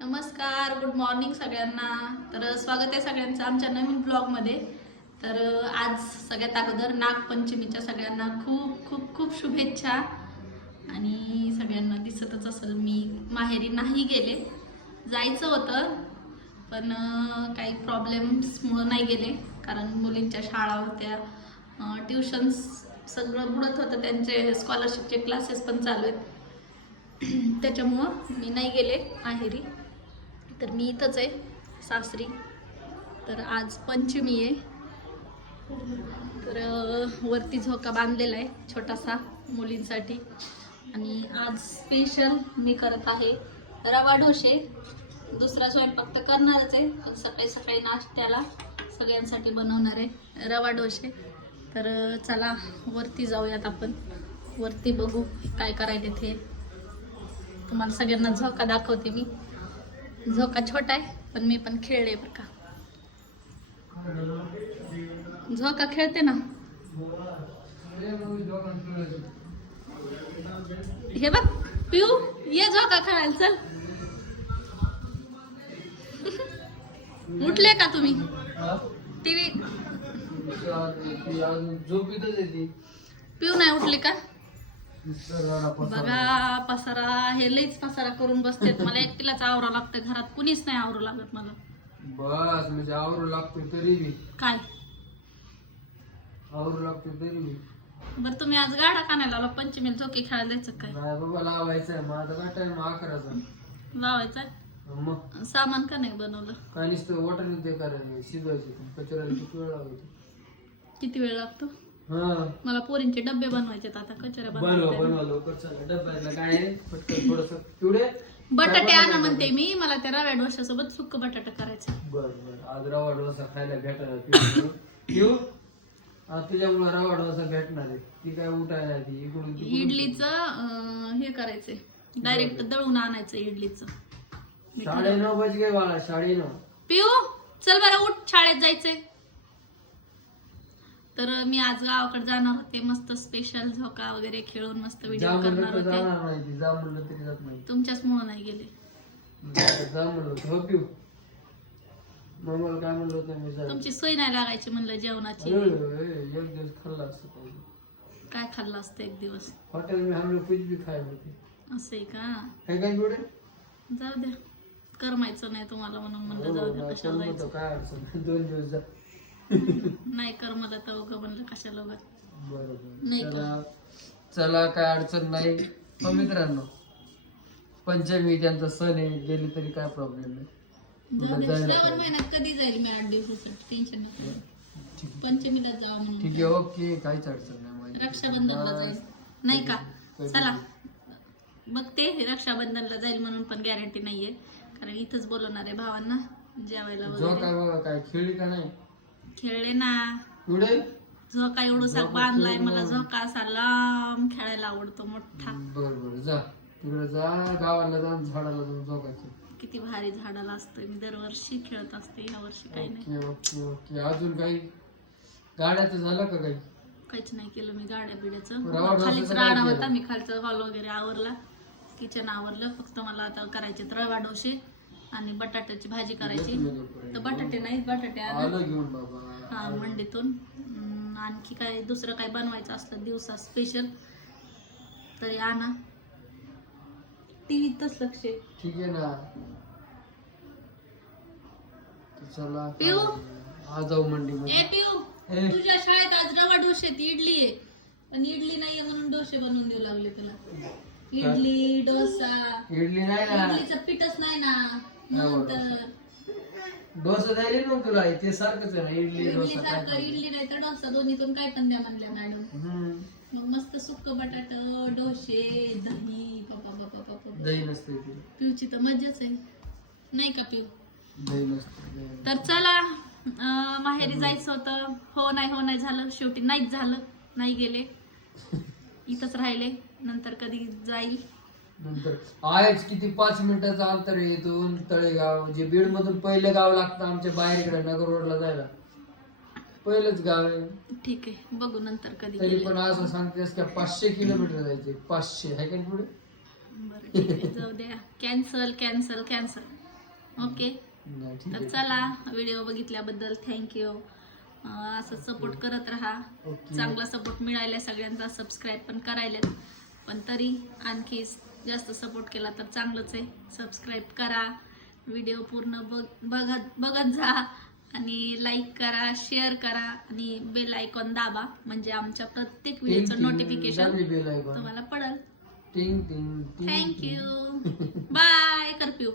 नमस्कार good morning सगळ्यांना. तर स्वागत आहे सगळ्यांचं आमच्या नवीन ब्लॉगमध्ये तर आज सगळ्यात अगोदर नागपंचमीच्या सगळ्यांना खूप खूप खूप शुभेच्छा. आणि सगळ्यांना दिसतच असेल मी माहेरी नाही गेले. जायचं होतं पण काही प्रॉब्लेम्समुळं नाही गेले. कारण मुलींच्या शाळा होत्या ट्युशन्स सगळं बुडत होतं त्यांचे स्कॉलरशिपचे क्लासेस पण चालू आहेत. त्याच्यामुळं मी नाही गेले माहेरी. तर मी इथंच आहे सासरी. तर आज पंचमी आहे. तर वरती झोका बांधलेला आहे छोटासा मुलींसाठी. आणि आज स्पेशल मी करत आहे रवा ढोसे दुसरा स्वयंपाक तर करणारच आहे पण सकाळी सकाळी नाश्त्याला सगळ्यांसाठी बनवणार आहे रवा डोसे. तर चला वरती जाऊयात आपण. वरती बघू काय करायचे ते तुम्हाला सगळ्यांना झोका दाखवते मी. झोका छोटा आहे पण मी पण खेळले बरं का. झोका खेळते ना? हे बघ पिऊ ये झोका खेळायला चल. उठले का तुम्ही? टीव्ही पिऊ नाही उठले का? बघा पसारा हे लईच पसारा करून बसते मला एकटीलाच आवरावं लागतं घरात कुणीच नाही आवरू लागत मला. बस म्हणजे आवरू लागतो तरी बी. काय? आवरू लागतो तरी बी. बरं तुम्ही आज गाडा कानायला लावला पंचमीला झोके खेळायला जायचं काय? नाही बाबा लावायचं आहे माझा काय टाइम अकराचा? लावायचा मग? सामान का नाही बनवलं? काय नुसतं वाटण ते करायचं शिजवायचं. कचऱ्याला किती वेळ लावायचं किती वेळ लागतो? मला पोरींचे डब्बे बनवायचे आता कचऱ्या बनवा बनवा लवकर चालेल. डब्यातलं काय पटकन थोडस पिवडे बटाटे आणा म्हणते मी मला त्या रव्या डोश्यासोबत सुक्क बटाटा करायचं. बर बर. आज रवा डोसा खायला पिऊ? तुझ्यामुळे रवा डोसा भेटणार आहे. ती काय उठायला ती इकडून. इडलीचं हे करायचंय. डायरेक्ट दळून आणायचं इडलीचं. साडे नऊ बज गे बाळा साडे नऊ पिऊ? चल बरं उठ. शाळेत जायचंय. तर मी आज गावाकडे जाणार होते मस्त स्पेशल झोका वगैरे खेळून मस्त व्हिडिओ करणार होते. तुमच्याच मुळे नाही गेले. हो काय म्हणलं होतं मी जा. तुमची सोय नाही लागायची म्हणलं जेवणाची? एक दिवस खाल्ला असतं पाहिजे काय खाल्लं असतं एक दिवस? हॉटेल में हम लोग कुछ भी खाए होते. असं आहे का? है काय जाऊ द्या. करमायचं नाही तुम्हाला म्हणून म्हणलं जाऊ द्या कशाला हो, जायचं? काय अडचण नाही. दोन दिवस जा. नाही कर मला तर उगं म्हणलं कशाला उगं नाही बरोबर. का? चला चला काय अडचण नाही. हो मित्रांनो पंचमी त्यांचा सण आहे गेली तरी काय प्रॉब्लेम नाही. श्रावण. महिन्यात कधी जाईल मी आठ दिवसासाठी टेन्शन नको. ठीक पंचमीला म्हणून. ठीक आहे ओके काहीच अडचण नाही. रक्षाबंधनला जाईल. नाही का? चला. बघते रक्षाबंधनला जाईल म्हणून पण गॅरंटी नाहीये. कारण इथंच बोलवणार आहे भावांना जेवायला जो वगैरे. काय बघा काय खेळली का नाही खेळले ना. झोका एवढूसा झोका बांधलाय मला. झोका असा लांब खेळायला आवडतो मोठा. बर बर जा. तिकडे जा गावाला जाऊन झाडाला जाऊन जोगायचं किती भारी झाडाला असतोय. मी दरवर्षी खेळत असते ह्या वर्षी काही नाही. Okay okay. अजून काही? गाड्याचं झालं का काही? काहीच नाही केलं मी गाड्या बिड्याचं. खालीच राडा होता? मी खालचा हॉल वगैरे आवरला. किचन आवरलं फक्त मला आता करायचे रवा डोसे. आणि बटाट्याची भाजी करायची. तर बटाटे नाहीत बटाटे हा मंडीतून. आणखी काय दुसरं काय बनवायचं असलं दिवसा स्पेशल तरी आणा. टीव्हीतच लक्ष. ठीक आहे ना. चला पिऊ? आज जाऊ ए पिऊ. तुझ्या शाळेत आज रवा डोसे आहेत, इडली आहे. पण इडली नाहीये म्हणून डोसे बनवून देऊ लागले तुला. इडली डोसा. इडली नाही इडलीचं पीठच नाही ना. डोसा द्यायला मग तुला ते सारखंच आहे ना इडली इडली डोसा काय सारखं इडली नाही तर डोसा दोन्हीतून काय पण द्या म्हणल्या मॅडम. हम्म. मग मस्त सुक्क बटाट डोसे दही पापा पापा पापा दही नसते ते पिऊची तर मजाच आहे. नाही का पिऊ? दही नसते दही नसते. तर चला अं, माहेरी जायचं होतं. हो नाही हो नाही झालं. शेवटी नाहीच झालं. नाही गेले. इथंच राहिले. नंतर कधी जाईल? नंतर आहेच किती पाच मिनिटाचं अंतर आहे इथून तळेगाव? जे बीड मधून पहिलं गाव लागतं आमच्या बाहेर इकडे नगर रोडला जायला. पहिलंच गाव आहे. ठीक आहे बघू नंतर कधी तरी गेले. पण असं सांगतेस का पाचशे किलोमीटर जायचे. पाचशे आहे का पुढे? बरं ठीक आहे जाऊ द्या. कॅन्सल कॅन्सल कॅन्सल ओके नाही, ठीक तर आहे. चला व्हिडिओ बघितल्याबद्दल थँक्यू असं सपोर्ट करत राहा. ओके चांगला सपोर्ट मिळायला सगळ्यांचा सबस्क्राईब पण करायलेत. पण तरी आणखी जास्त सपोर्ट केला तर चांगलंच आहे. सबस्क्राईब करा. व्हिडिओ पूर्ण बघ बघत बघत जा. आणि लाईक करा शेअर करा. आणि बेल आयकॉन दाबा. म्हणजे आमच्या प्रत्येक व्हिडिओचं नोटिफिकेशन. तुम्हाला पडेल. Thank you bye करप्यू